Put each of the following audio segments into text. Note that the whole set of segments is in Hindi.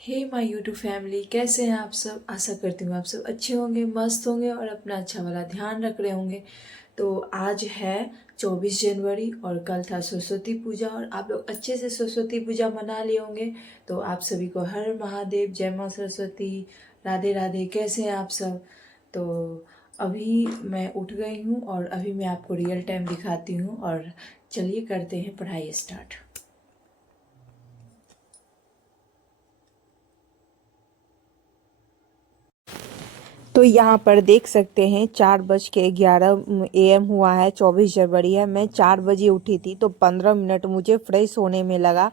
हे माय यूट्यूब फैमिली, कैसे हैं आप सब। आशा करती हूँ आप सब अच्छे होंगे, मस्त होंगे और अपना अच्छा वाला ध्यान रख रहे होंगे। तो आज है 24 जनवरी और कल था सरस्वती पूजा और आप लोग अच्छे से सरस्वती पूजा मना लिए होंगे। तो आप सभी को हर महादेव, जय माँ सरस्वती, राधे राधे। कैसे हैं आप सब। तो अभी मैं उठ गई हूँ और अभी मैं आपको रियल टाइम दिखाती हूँ और चलिए करते हैं पढ़ाई स्टार्ट। तो यहाँ पर देख सकते हैं 4:11 AM हुआ है, 24 जनवरी है। मैं 4 बजे उठी थी तो 15 मिनट मुझे फ्रेश होने में लगा।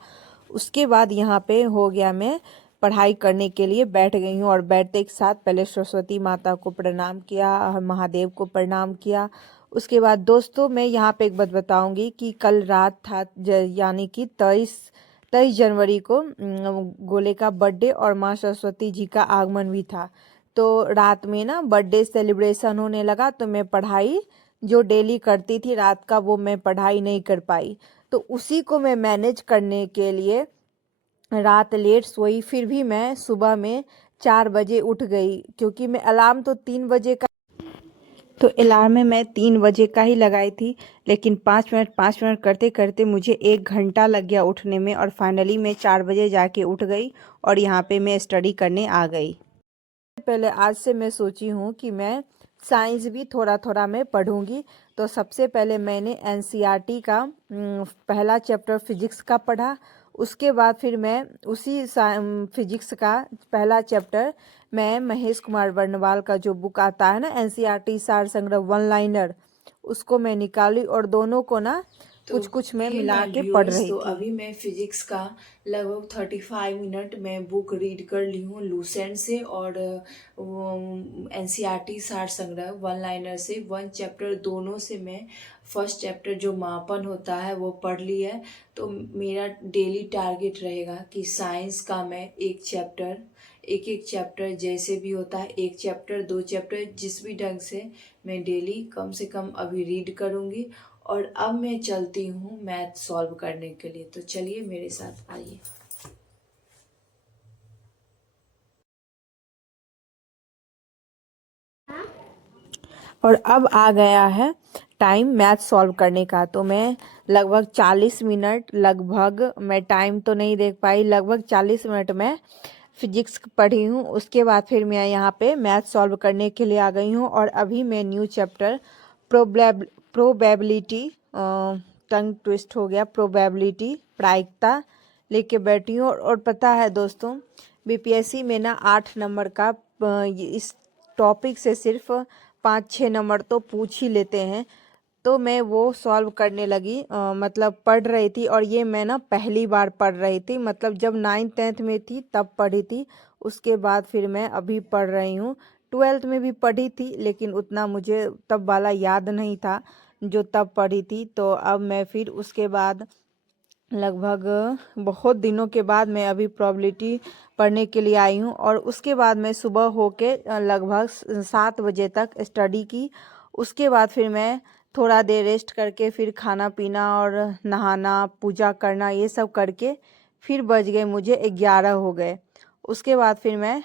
उसके बाद यहाँ पे हो गया, मैं पढ़ाई करने के लिए बैठ गई हूँ और बैठते के साथ पहले सरस्वती माता को प्रणाम किया, महादेव को प्रणाम किया। उसके बाद दोस्तों मैं यहाँ पे एक बात बताऊँगी कि कल रात था यानी कि 23 जनवरी को गोले का बर्थडे और माँ सरस्वती जी का आगमन भी था। तो रात में ना बर्थडे सेलिब्रेशन होने लगा तो मैं पढ़ाई जो डेली करती थी रात का वो मैं पढ़ाई नहीं कर पाई। तो उसी को मैं मैनेज करने के लिए रात लेट सोई। फिर भी मैं सुबह में 4 बजे उठ गई क्योंकि मैं अलार्म तो 3 बजे का, तो अलार्म मैं 3 बजे का ही लगाई थी। लेकिन 5 मिनट करते करते मुझे 1 घंटा लग गया उठने में और फाइनली मैं 4 बजे जाके उठ गई और यहाँ पे मैं स्टडी करने आ गई। पहले आज से मैं सोची हूँ कि मैं साइंस भी थोड़ा थोड़ा मैं पढ़ूंगी। तो सबसे पहले मैंने एनसीईआरटी का पहला चैप्टर फिजिक्स का पढ़ा। उसके बाद फिर मैं उसी फिजिक्स का पहला चैप्टर मैं महेश कुमार वर्णवाल का जो बुक आता है ना, एनसीईआरटी सार संग्रह वन लाइनर, उसको मैं निकाली और दोनों को ना तो कुछ कुछ मैं हे मिला माय के पढ़ व्यूअर्स, रही तो थी। अभी मैं फिजिक्स का लगभग 35 मिनट मैं बुक रीड कर ली हूँ लूसेंट से और एनसीईआरटी सार संग्रह वन लाइनर से। वन चैप्टर दोनों से मैं फर्स्ट चैप्टर जो मापन होता है वो पढ़ ली है। तो मेरा डेली टारगेट रहेगा कि साइंस का मैं एक एक चैप्टर जैसे भी होता है, एक चैप्टर, दो चैप्टर, जिस भी ढंग से मैं डेली कम से कम अभी रीड करूँगी। और अब मैं चलती हूँ मैथ सॉल्व करने के लिए। तो चलिए मेरे साथ आइए। और अब आ गया है टाइम मैथ सॉल्व करने का। तो मैं लगभग 40 मिनट, लगभग मैं टाइम तो नहीं देख पाई, लगभग 40 मिनट मैं फिजिक्स पढ़ी हूँ। उसके बाद फिर मैं यहाँ पे मैथ सॉल्व करने के लिए आ गई हूँ और अभी मैं न्यू चैप्टर प्रोबेबिलिटी, टंग ट्विस्ट हो गया, प्रोबेबिलिटी प्रायिकता लेके बैठी हूँ। और पता है दोस्तों, बीपीएससी में ना 8 नंबर का इस टॉपिक से सिर्फ 5-6 नंबर तो पूछ ही लेते हैं। तो मैं वो सॉल्व करने लगी, मतलब पढ़ रही थी। और ये मैं ना पहली बार पढ़ रही थी, मतलब जब 9th-10th में थी तब पढ़ी थी। उसके बाद फिर मैं अभी पढ़ रही हूँ। 12th में भी पढ़ी थी लेकिन उतना मुझे तब वाला याद नहीं था जो तब पढ़ी थी। तो अब मैं फिर उसके बाद लगभग बहुत दिनों के बाद मैं अभी प्रोबेबिलिटी पढ़ने के लिए आई हूँ। और उसके बाद मैं सुबह होके लगभग 7 बजे तक स्टडी की। उसके बाद फिर मैं थोड़ा देर रेस्ट करके फिर खाना पीना और नहाना, पूजा करना, ये सब करके फिर बज गए मुझे 11 हो गए। उसके बाद फिर मैं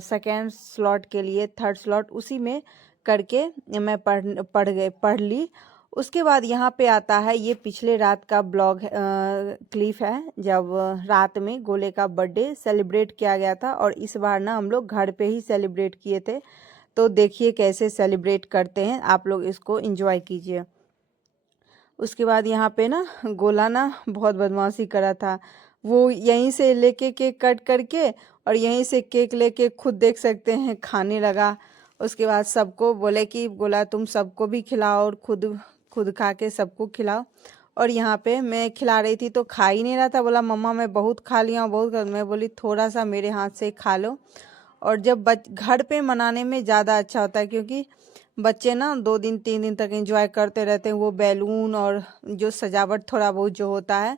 सेकेंड स्लॉट के लिए थर्ड स्लॉट उसी में करके मैं पढ़ ली। उसके बाद यहाँ पे आता है, ये पिछले रात का ब्लॉग क्लिप है जब रात में गोले का बर्थडे सेलिब्रेट किया गया था। और इस बार ना हम लोग घर पे ही सेलिब्रेट किए थे। तो देखिए कैसे सेलिब्रेट करते हैं, आप लोग इसको एंजॉय कीजिए। उसके बाद यहाँ पे ना गोला ना बहुत बदमाशी करा था। वो यहीं से लेके केक कट करके और यहीं से केक लेके खुद देख सकते हैं खाने लगा। उसके बाद सबको बोले कि गोला तुम सबको भी खिलाओ और खुद खुद खा के सबको खिलाओ। और यहाँ पे मैं खिला रही थी तो खा ही नहीं रहा था, बोला मम्मा मैं बहुत खा लिया हूँ, मैं बोली थोड़ा सा मेरे हाथ से खा लो। और जब घर पे मनाने में ज़्यादा अच्छा होता है क्योंकि बच्चे ना 2 दिन 3 दिन तक एंजॉय करते रहते हैं, वो बैलून और जो सजावट थोड़ा बहुत जो होता है।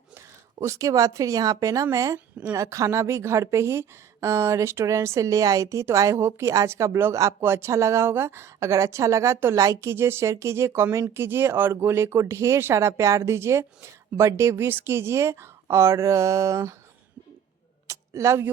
उसके बाद फिर यहाँ पे ना मैं खाना भी घर पे ही रेस्टोरेंट से ले आई थी। तो आई होप कि आज का ब्लॉग आपको अच्छा लगा होगा। अगर अच्छा लगा तो लाइक कीजिए, शेयर कीजिए, कमेंट कीजिए और गोले को ढेर सारा प्यार दीजिए, बर्थडे विश कीजिए और लव यू।